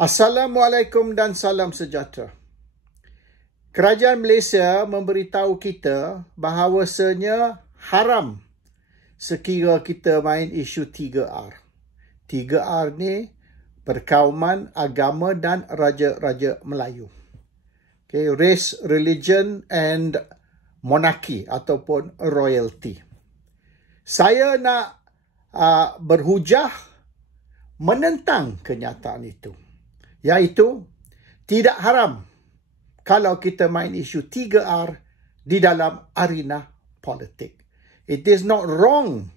Assalamualaikum dan salam sejahtera. Kerajaan Malaysia memberitahu kita bahawasanya haram sekira kita main isu 3R. 3R ni perkauman, agama dan raja-raja Melayu. Okay, race, religion and monarchy ataupun royalty. Saya nak berhujah menentang kenyataan itu. Iaitu tidak haram kalau kita main isu 3R di dalam arena politik. It is not wrong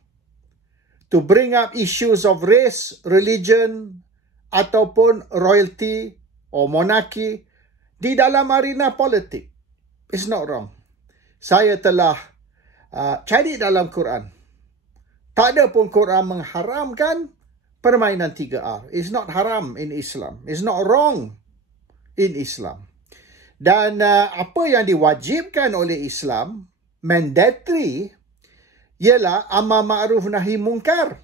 to bring up issues of race, religion ataupun royalty or monarchy di dalam arena politik. It's not wrong. Saya telah cari dalam Quran. Tak ada pun Quran mengharamkan permainan 3R. It's not haram in Islam. It's not wrong in Islam. Dan apa yang diwajibkan oleh Islam, mandatory, ialah amar ma'ruf nahi mungkar.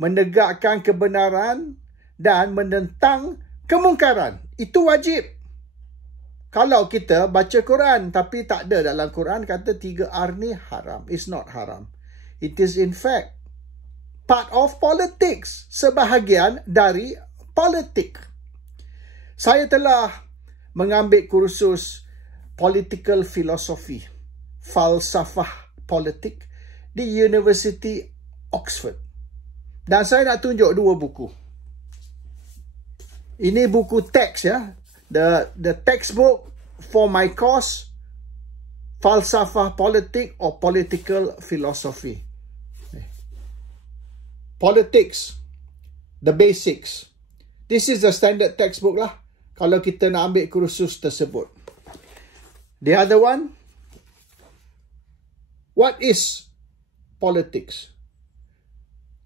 Menegakkan kebenaran dan menentang kemungkaran. Itu wajib. Kalau kita baca Quran, tapi tak ada dalam Quran kata 3R ni haram. It's not haram. It is in fact part of politics, sebahagian dari politik. Saya telah mengambil kursus political philosophy, falsafah politik di University Oxford. Dan saya nak tunjuk dua buku. Ini buku teks ya, the textbook for my course, falsafah politik or political philosophy. Politics, the basics. This is the standard textbook lah kalau kita nak ambil kursus tersebut. The other one, what is politics?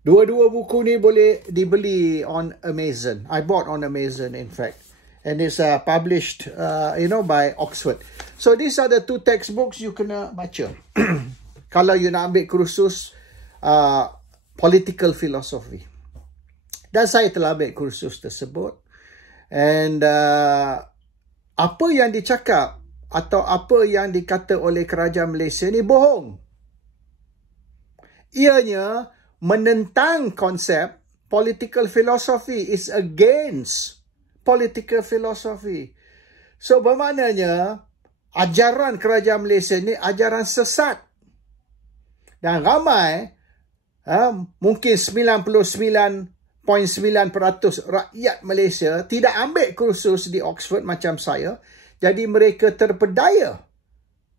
Dua-dua buku ni boleh dibeli on Amazon. I bought on Amazon in fact. And it's published, by Oxford. So these are the two textbooks you kena baca. Kalau you nak ambil kursus political philosophy. Dan saya telah ambil kursus tersebut. And apa yang dicakap atau apa yang dikata oleh kerajaan Malaysia ni bohong. Ianya menentang konsep political philosophy, is against political philosophy. So bermaknanya ajaran kerajaan Malaysia ni ajaran sesat. Dan ramai mungkin 99.9% rakyat Malaysia tidak ambil kursus di Oxford macam saya. Jadi mereka terpedaya.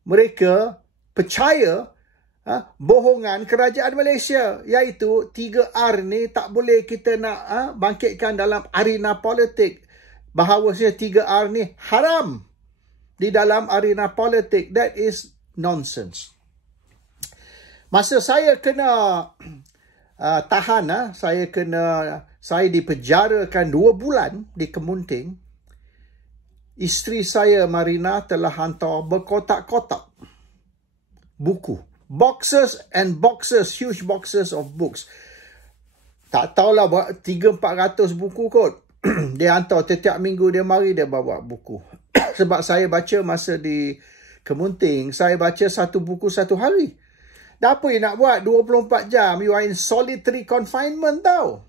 Mereka percaya bohongan kerajaan Malaysia. Iaitu 3R ni tak boleh kita nak bangkitkan dalam arena politik. Bahawasanya 3R ni haram di dalam arena politik. That is nonsense. Masa saya kena tahan, saya dipenjarakan 2 bulan di Kemunting. Isteri saya Marina telah hantar berkotak-kotak buku. Boxes and boxes, huge boxes of books. Tak tahulah 300-400 buku kot. Dia hantar setiap minggu dia mari dia bawa buku. Sebab saya baca masa di Kemunting, saya baca satu buku satu hari. Dan apa yang nak buat? 24 jam. You are in solitary confinement tau.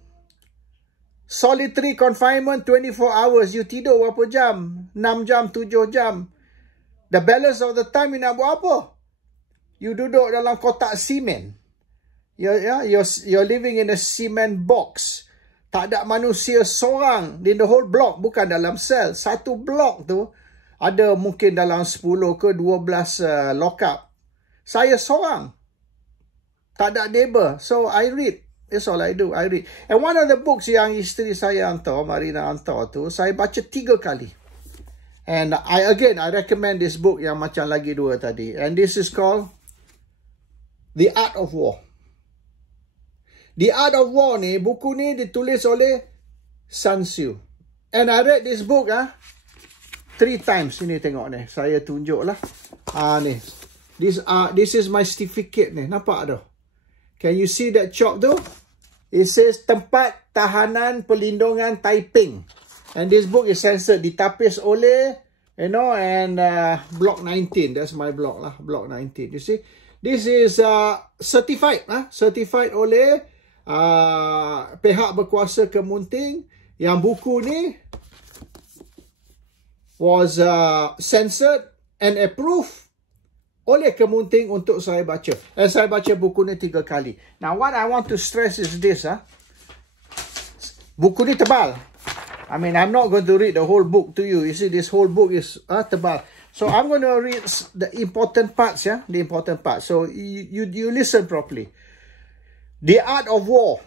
Solitary confinement 24 hours. You tidur berapa jam? 6 jam, 7 jam. The balance of the time you nak buat apa? You duduk dalam kotak simen. You're living in a cement box. Tak ada manusia seorang in the whole block. Bukan dalam sel. Satu blok tu ada mungkin dalam 10 ke 12 lockup. Saya seorang. Tak ada neighbor. So I read. That's all I do. I read. And one of the books yang isteri saya hantar, Marina hantar tu, saya baca 3 kali. And I recommend this book yang macam lagi 2 tadi. And this is called The Art of War. The Art of War ni, buku ni ditulis oleh Sun Tzu. And I read this book 3 times. Ini tengok ni. Saya tunjuk lah. Ni. This is my certificate ni. Nampak tu? Can you see that chalk tu? It says Tempat Tahanan Perlindungan Taiping. And this book is censored, ditapis oleh, and block 19. That's my block lah, block 19. You see, this is certified oleh pihak berkuasa Kemunting. Yang buku ni was censored and approved oleh Kemunting untuk saya baca. And saya baca buku ni 3 kali. Now, what I want to stress is this. Buku ni tebal. I mean, I'm not going to read the whole book to you. You see, this whole book is tebal. So, I'm going to read the important parts, The important parts. So, you listen properly. The Art of War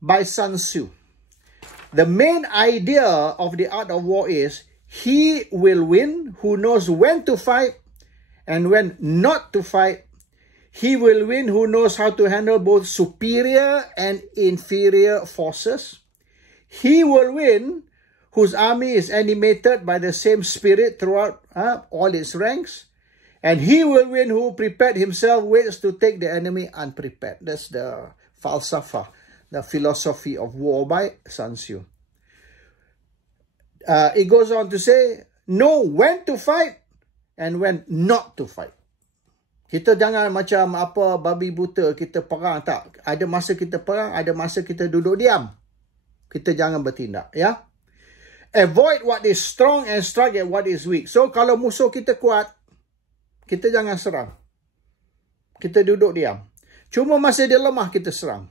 by Sun Tzu. The main idea of the art of war is, he will win who knows when to fight and when not to fight. He will win who knows how to handle both superior and inferior forces. He will win whose army is animated by the same spirit throughout all its ranks. And he will win who prepared himself waits to take the enemy unprepared. That's the falsafa, the philosophy of war by Sun Tzu. It goes on to say, know when to fight and when not to fight. Kita jangan macam apa babi buta, kita perang tak. Ada masa kita perang, ada masa kita duduk diam. Kita jangan bertindak, Avoid what is strong and strike at what is weak. So, kalau musuh kita kuat, kita jangan serang. Kita duduk diam. Cuma masa dia lemah, kita serang.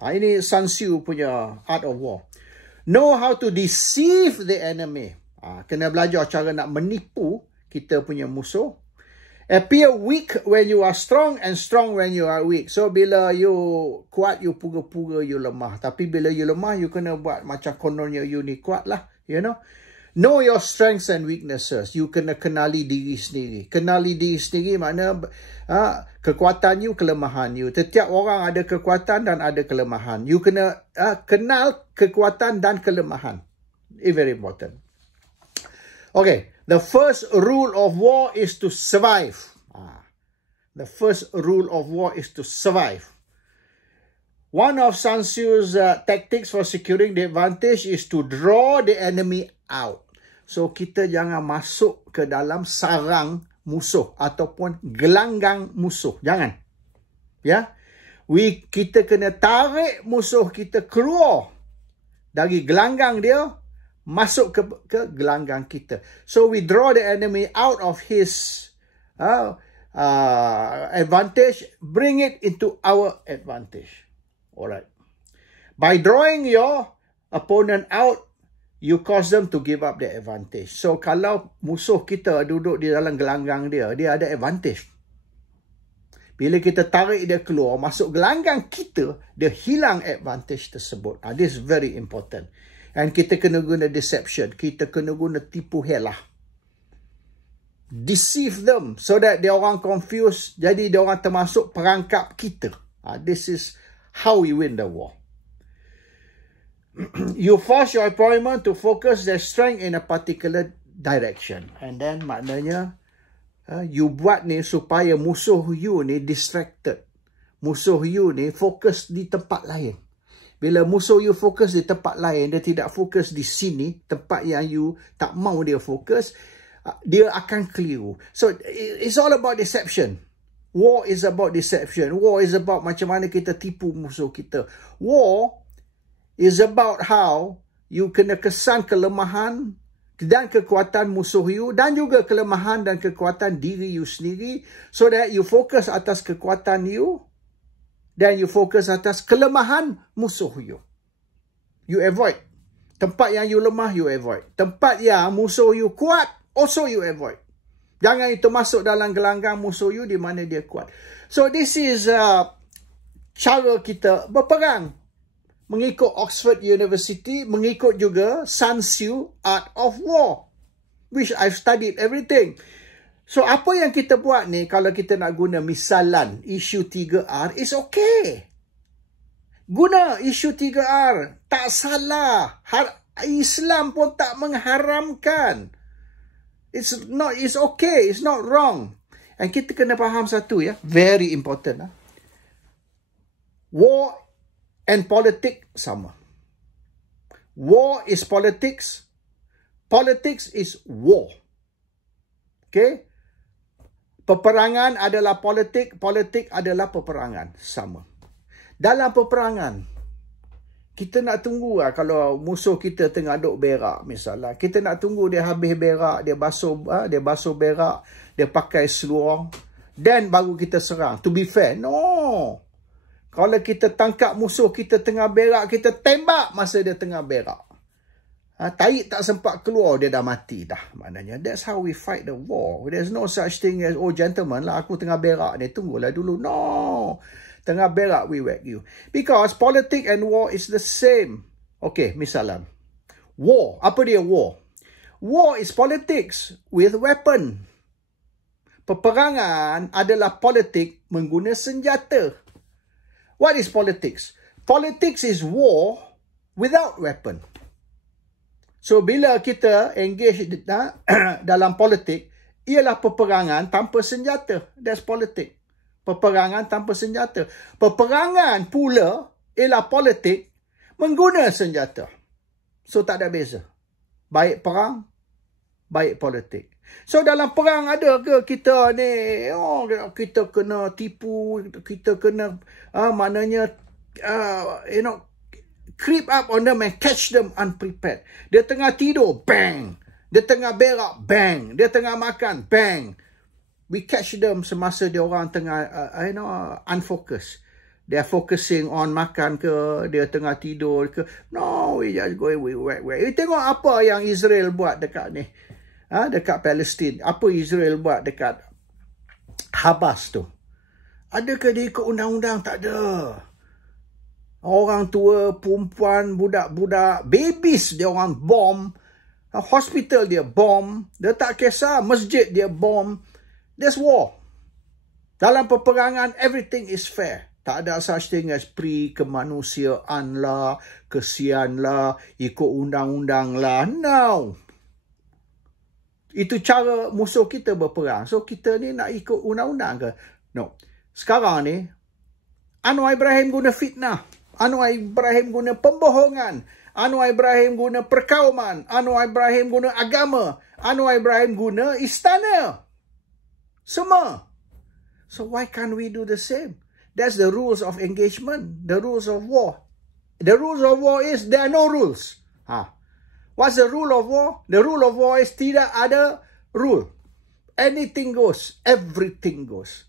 Ini Sun Tzu punya art of war. Know how to deceive the enemy. Kena belajar cara nak menipu kita punya musuh. Appear weak when you are strong and strong when you are weak. So, bila you kuat, you pura-pura you lemah. Tapi bila you lemah, you kena buat macam kononnya you ni kuat lah. Know your strengths and weaknesses. You kena kenali diri sendiri. Kenali diri sendiri makna kekuatan you, kelemahan you. Setiap orang ada kekuatan dan ada kelemahan. You kena kenal kekuatan dan kelemahan. It's very important. Okay. The first rule of war is to survive. The first rule of war is to survive. One of Sun Tzu's tactics for securing the advantage is to draw the enemy out. So, kita jangan masuk ke dalam sarang musuh ataupun gelanggang musuh. Jangan. Kita kena tarik musuh kita keluar dari gelanggang dia, masuk ke gelanggang kita. So, we draw the enemy out of his advantage, bring it into our advantage. Alright. By drawing your opponent out, you cause them to give up their advantage. So, kalau musuh kita duduk di dalam gelanggang dia, dia ada advantage. Bila kita tarik dia keluar, masuk gelanggang kita, dia hilang advantage tersebut. This is very important. And kita kena guna deception. Kita kena guna tipu helah. Deceive them so that dia orang confused. Jadi dia orang termasuk perangkap kita. This is how we win the war. You force your opponent to focus their strength in a particular direction. And then maknanya, you buat ni supaya musuh you ni distracted. Musuh you ni fokus di tempat lain. Bila musuh you fokus di tempat lain, dia tidak fokus di sini, tempat yang you tak mau dia fokus, dia akan keliru. So, it's all about deception. War is about deception. War is about macam mana kita tipu musuh kita. War is about how you kena kesan kelemahan dan kekuatan musuh you dan juga kelemahan dan kekuatan diri you sendiri so that you fokus atas kekuatan you dan you fokus atas kelemahan musuh you. You avoid. Tempat yang you lemah, you avoid. Tempat yang musuh you kuat, also you avoid. Jangan itu masuk dalam gelanggang musuh you di mana dia kuat. So this is cara kita berperang. Mengikut Oxford University, mengikut juga Sun Tzu Art of War. Which I've studied everything. So apa yang kita buat ni, kalau kita nak guna misalan isu 3R, is okay. Guna isu 3R. Tak salah. Islam pun tak mengharamkan. It's okay. It's not wrong. And kita kena faham satu, very important. War and politics sama. War is politics. Politics is war. Okay? Peperangan adalah politik. Politik adalah peperangan. Sama. Dalam peperangan, kita nak tunggu lah kalau musuh kita tengah duk berak misalnya. Kita nak tunggu dia habis berak, dia basuh berak, dia pakai seluar, dan baru kita serang. To be fair, no. Kalau kita tangkap musuh kita tengah berak, kita tembak masa dia tengah berak. Tahi tak sempat keluar, dia dah mati dah. Maknanya, that's how we fight the war. There's no such thing as, oh gentlemen lah, aku tengah berak ni, tunggulah dulu. No. Tengah berak, we whack you. Because politics and war is the same. Okay, misalnya. War. Apa dia war? War is politics with weapon. Peperangan adalah politik mengguna senjata. What is politics? Politics is war without weapon. So, bila kita engage dalam politik, ialah peperangan tanpa senjata. That's politik. Peperangan tanpa senjata. Peperangan pula ialah politik mengguna senjata. So, tak ada beza. Baik perang, baik politik. So, dalam perang ada ke kita ni, kita kena tipu, kita kena, creep up on them and catch them unprepared. Dia tengah tidur, bang. Dia tengah berak, bang. Dia tengah makan, bang. We catch them semasa dia orang tengah, unfocused. They are focusing on makan ke, dia tengah tidur ke. No, we just go, we whack. You tengok apa yang Israel buat dekat ni. Dekat Palestin. Apa Israel buat dekat Hamas tu. Adakah dia ikut undang-undang? Tak ada. Orang tua, perempuan, budak-budak, babies dia orang bom. Hospital dia bom. Dia tak kisah. Masjid dia bom. That's war. Dalam peperangan, everything is fair. Tak ada such thing as kemanusiaan lah, kesian lah, ikut undang-undang lah. No. Itu cara musuh kita berperang. So, kita ni nak ikut undang-undang ke? No. Sekarang ni, Anwar Ibrahim guna fitnah. Anwar Ibrahim guna pembohongan. Anwar Ibrahim guna perkauman. Anwar Ibrahim guna agama. Anwar Ibrahim guna istana. Semua. So why can't we do the same? That's the rules of engagement. The rules of war. The rules of war is there are no rules. What's the rule of war? The rule of war is tidak ada rule. Anything goes. Everything goes.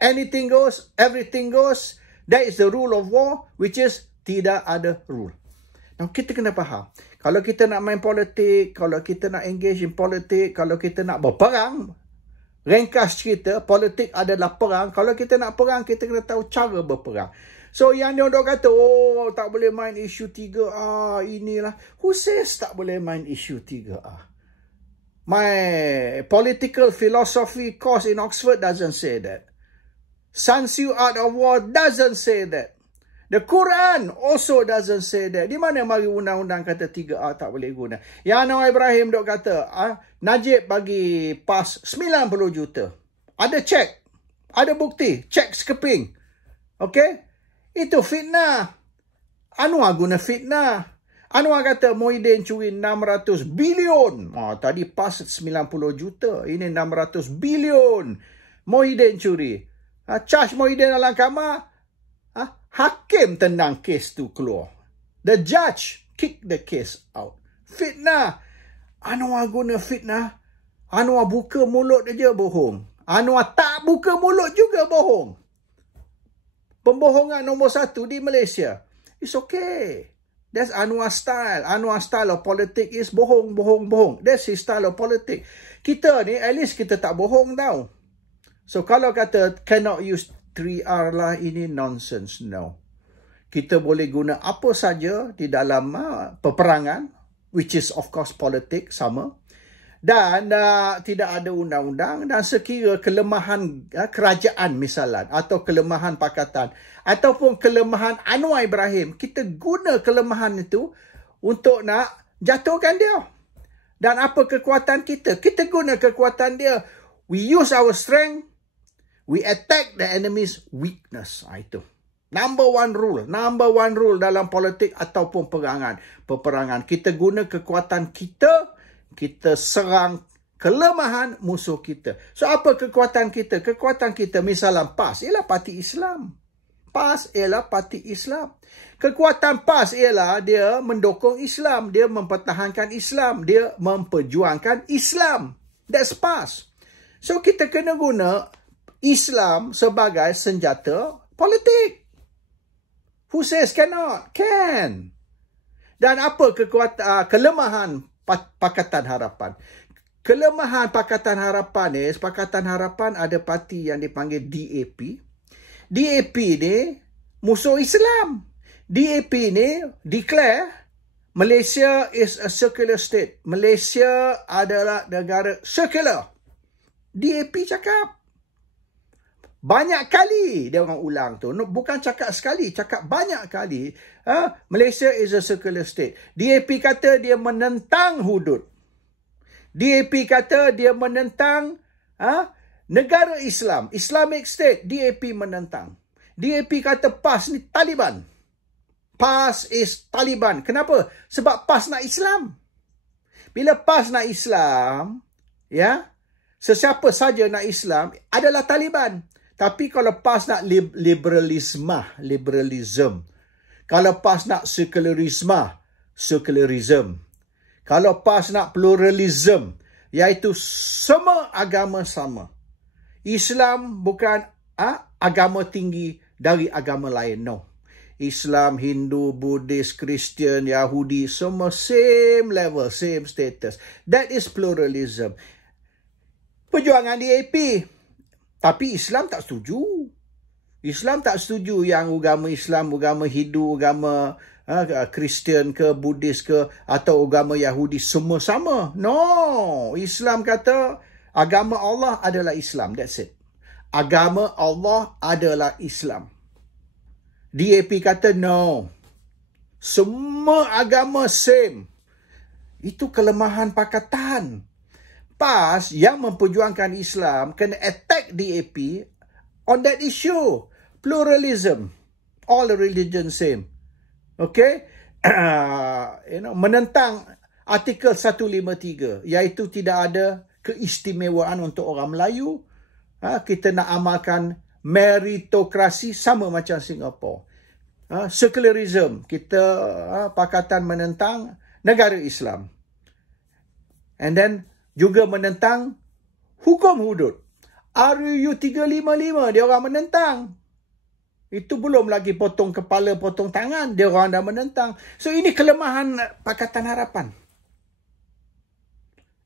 Anything goes. Everything goes. That is the rule of war, which is tidak ada rule. Now, kita kena faham. Kalau kita nak main politik, kalau kita nak engage in politik, kalau kita nak berperang, ringkas cerita, politik adalah perang. Kalau kita nak perang, kita kena tahu cara berperang. So, yang dia orang kata, oh, tak boleh main isu 3A, inilah. Who says tak boleh main isu 3A? My political philosophy course in Oxford doesn't say that. Sun Tzu Art of War doesn't say that. The Quran also doesn't say that. Di mana mari undang-undang kata 3A tak boleh guna? Yang Anwar Ibrahim dok kata, Najib bagi PAS 90 juta. Ada cek. Ada bukti. Cek skeping. Okay? Itu fitnah. Anwar guna fitnah. Anwar kata Muhyiddin curi 600 bilion. Tadi PAS 90 juta. Ini 600 bilion. Muhyiddin curi. Charge Muhyiddin dalam kamar. Hakim tendang kes tu keluar. The judge kick the case out. Fitnah. Anwar guna fitnah. Anwar buka mulut aja bohong. Anwar tak buka mulut juga bohong. Pembohongan nombor 1 di Malaysia. It's okay. That's Anwar style. Anwar style of politics is bohong, bohong, bohong. That's his style of politics. Kita ni, at least kita tak bohong tau. So, kalau kata cannot use 3R lah, ini nonsense. No. Kita boleh guna apa saja di dalam peperangan, which is of course politik, sama. Dan tidak ada undang-undang. Dan sekira kelemahan kerajaan misalnya, atau kelemahan pakatan, ataupun kelemahan Anwar Ibrahim, kita guna kelemahan itu untuk nak jatuhkan dia. Dan apa kekuatan kita? Kita guna kekuatan dia. We use our strength. We attack the enemy's weakness. Itu. Number one rule dalam politik ataupun peperangan. Kita guna kekuatan kita, kita serang kelemahan musuh kita. So, apa kekuatan kita? Kekuatan kita, misalnya PAS, ialah parti Islam. PAS ialah parti Islam. Kekuatan PAS ialah dia mendukung Islam, dia mempertahankan Islam, dia memperjuangkan Islam. That's PAS. So, kita kena guna Islam sebagai senjata politik. Who says cannot? Can. Dan apa kelemahan Pakatan Harapan? Kelemahan Pakatan Harapan ni, Pakatan Harapan ada parti yang dipanggil DAP. DAP ni musuh Islam. DAP ni declare Malaysia is a secular state. Malaysia adalah negara secular. DAP cakap. Banyak kali dia orang ulang tu. Bukan cakap sekali, cakap banyak kali. Malaysia is a secular state. DAP kata dia menentang hudud. DAP kata dia menentang negara Islam. Islamic State. DAP menentang. DAP kata PAS ni Taliban. PAS is Taliban. Kenapa? Sebab PAS nak Islam. Bila PAS nak Islam, sesiapa saja nak Islam adalah Taliban. Tapi kalau PAS nak liberalism. Kalau PAS nak secularism. Kalau PAS nak pluralism, iaitu semua agama sama. Islam bukan agama tinggi dari agama lain. No. Islam, Hindu, Buddhis, Kristian, Yahudi, semua same level, same status. That is pluralism. Perjuangan DAP. Tapi Islam tak setuju. Islam tak setuju yang agama Islam, agama Hindu, agama Kristian ke, Buddhis ke, atau agama Yahudi semua sama. No. Islam kata agama Allah adalah Islam. That's it. Agama Allah adalah Islam. DAP kata no. Semua agama same. Itu kelemahan Pakatan. PAS yang memperjuangkan Islam kena attack DAP on that issue. Pluralism. All religion same. Okay? Menentang artikel 153, iaitu tidak ada keistimewaan untuk orang Melayu. Kita nak amalkan meritokrasi sama macam Singapura. Secularism. Kita Pakatan menentang negara Islam. And then juga menentang hukum hudud. RUU 355 dia orang menentang. Itu belum lagi potong kepala, potong tangan. Dia orang dah menentang. So ini kelemahan Pakatan Harapan.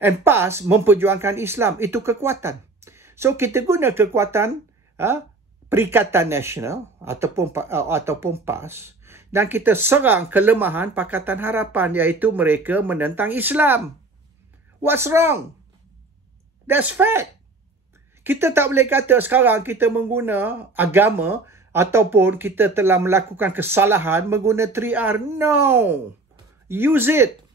And PAS memperjuangkan Islam. Itu kekuatan. So kita guna kekuatan Perikatan Nasional ataupun PAS. Dan kita serang kelemahan Pakatan Harapan, iaitu mereka menentang Islam. What's wrong? That's fact. Kita tak boleh kata sekarang kita mengguna agama ataupun kita telah melakukan kesalahan mengguna 3R. No. Use it.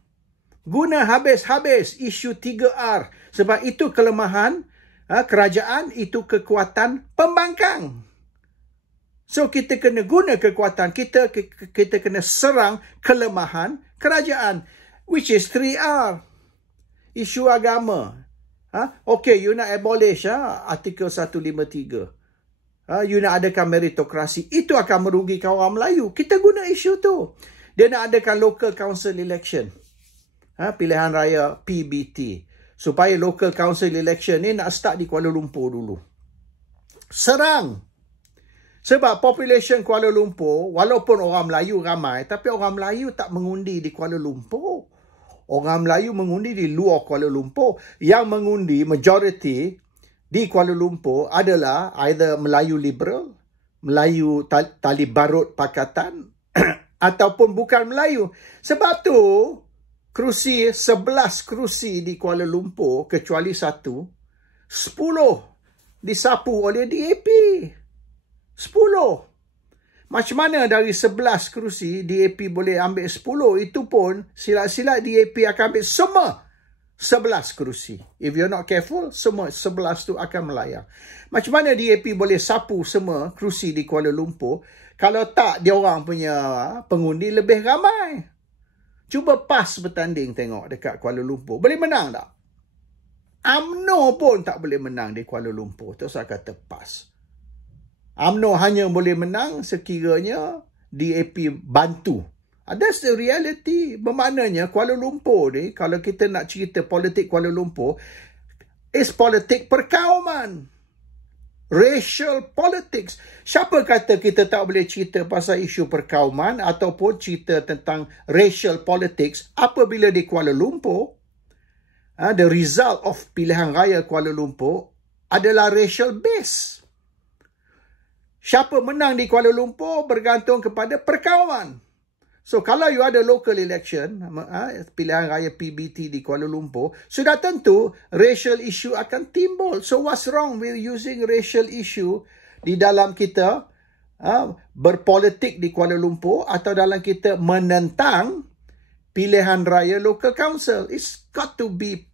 Guna habis-habis isu 3R. Sebab itu kelemahan kerajaan, itu kekuatan pembangkang. So kita kena guna kekuatan kita, kita kena serang kelemahan kerajaan, which is 3R. Isu agama. Okay, you nak abolish artikel 153. You nak adakan meritokrasi. Itu akan merugikan orang Melayu. Kita guna isu tu. Dia nak adakan local council election. Pilihan raya PBT. Supaya local council election ni nak start di Kuala Lumpur dulu. Serang. Sebab population Kuala Lumpur, walaupun orang Melayu ramai, tapi orang Melayu tak mengundi di Kuala Lumpur. Orang Melayu mengundi di luar Kuala Lumpur. Yang mengundi majoriti di Kuala Lumpur adalah either Melayu liberal, Melayu tali barut pakatan, ataupun bukan Melayu. Sebab tu, 11 kerusi di Kuala Lumpur, kecuali 1, 10 disapu oleh DAP. 10. Macam mana dari 11 kerusi DAP boleh ambil 10? Itu pun silat-silat DAP akan ambil semua 11 kerusi. If you're not careful, semua 11 tu akan melayang. Macam mana DAP boleh sapu semua kerusi di Kuala Lumpur kalau tak dia orang punya pengundi lebih ramai? Cuba PAS bertanding tengok dekat Kuala Lumpur. Boleh menang tak? UMNO pun tak boleh menang di Kuala Lumpur. Tu saya kata PAS. UMNO hanya boleh menang sekiranya DAP bantu. That's the reality. Bermaknanya Kuala Lumpur ni, kalau kita nak cerita politik Kuala Lumpur, is politik perkauman. Racial politics. Siapa kata kita tak boleh cerita pasal isu perkauman ataupun cerita tentang racial politics apabila di Kuala Lumpur, the result of pilihan raya Kuala Lumpur adalah racial base. Siapa menang di Kuala Lumpur bergantung kepada perkauman. So, kalau you ada local election, pilihan raya PBT di Kuala Lumpur, sudah tentu racial issue akan timbul. So, what's wrong with using racial issue di dalam kita berpolitik di Kuala Lumpur atau dalam kita menentang pilihan raya local council? It's got to be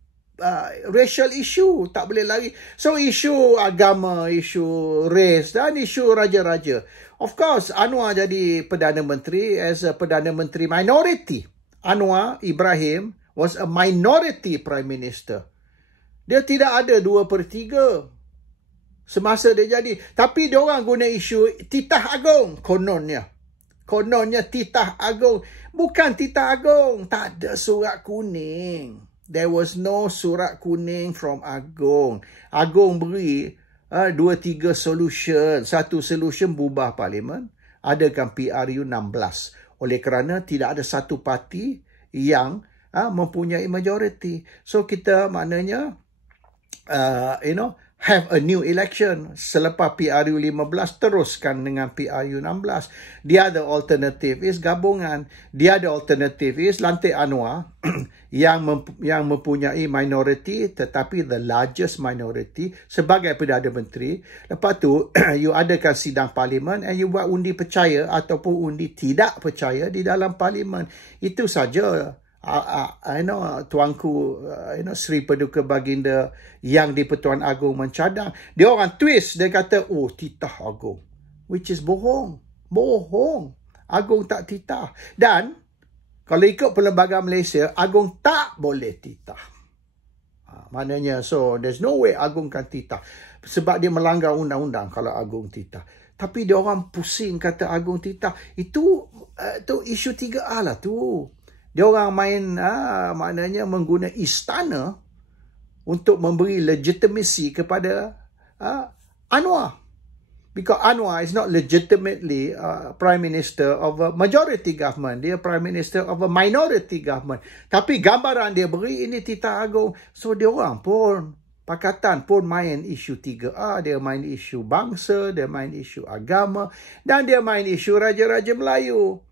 racial issue, tak boleh lagi. So, isu agama, isu race dan isu raja-raja. Of course, Anwar jadi Perdana Menteri as a Perdana Menteri minority. Anwar Ibrahim was a minority Prime Minister. Dia tidak ada 2/3 semasa dia jadi. Tapi dia orang guna isu titah agung kononnya. Kononnya titah agung. Bukan titah agung. Tak ada surat kuning. There was no surat kuning from Agong. Agong beri 2-3 solution. Satu solution bubar parlimen. Adakan PRU 16. Oleh kerana tidak ada satu parti yang mempunyai majority. So kita maknanya have a new election. Selepas PRU 15 teruskan dengan PRU 16. The other alternative is gabungan. The other alternative is lantik Anwar yang mempunyai minority tetapi the largest minority sebagai Perdana Menteri. Lepas tu you adakan sidang parlimen and you buat undi percaya ataupun undi tidak percaya di dalam parlimen. Itu saja. Tuanku Sri Paduka Baginda yang di Pertuan Agong mencadang. Dia orang twist, dia kata titah Agong, which is bohong. Agong tak titah. Dan kalau ikut Perlembagaan Malaysia, Agong tak boleh titah. Maknanya, so there's no way Agong kan titah. Sebab dia melanggar undang-undang kalau Agong titah. Tapi dia orang pusing kata Agong titah. Itu isu 3A lah tu. Dia orang main maknanya mengguna istana untuk memberi legitimacy kepada Anwar. Because Anwar is not legitimately Prime Minister of a majority government. Dia Prime Minister of a minority government. Tapi gambaran dia beri ini titah agung. So dia orang pun, Pakatan pun main isu 3A. Dia main isu bangsa, dia main isu agama. Dan dia main isu Raja-Raja Melayu.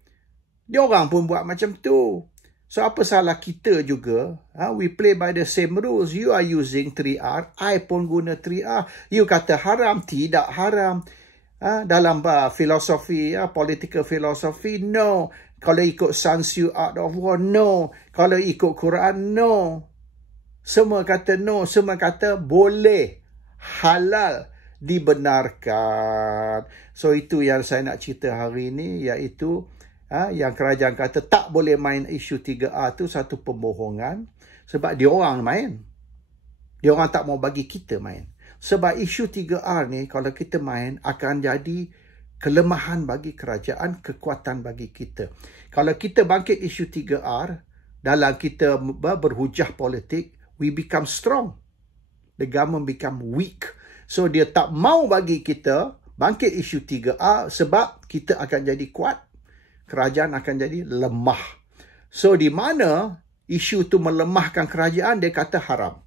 Dia orang pun buat macam tu. So, apa salah kita juga? We play by the same rules. You are using 3R. I pun guna 3R. You kata haram. Tidak haram. Dalam filosofi, political philosophy, no. Kalau ikut Sun Tzu Art of War, no. Kalau ikut Quran, no. Semua kata no. Semua kata boleh. Halal. Dibenarkan. So, itu yang saya nak cerita hari ini, iaitu yang kerajaan kata tak boleh main isu 3A tu satu pembohongan. Sebab dia orang main. Dia orang tak mau bagi kita main. Sebab isu 3R ni kalau kita main akan jadi kelemahan bagi kerajaan, kekuatan bagi kita. Kalau kita bangkit isu 3R dalam kita berhujah politik, we become strong. The government become weak. So dia tak mau bagi kita bangkit isu 3R sebab kita akan jadi kuat. Kerajaan akan jadi lemah. So, di mana isu tu melemahkan kerajaan, dia kata haram.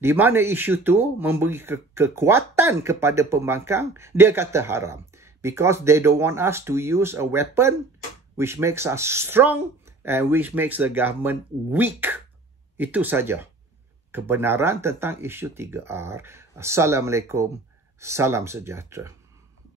Di mana isu tu memberi kekuatan kepada pembangkang, dia kata haram. Because they don't want us to use a weapon which makes us strong and which makes the government weak. Itu saja kebenaran tentang isu 3R. Assalamualaikum. Salam sejahtera.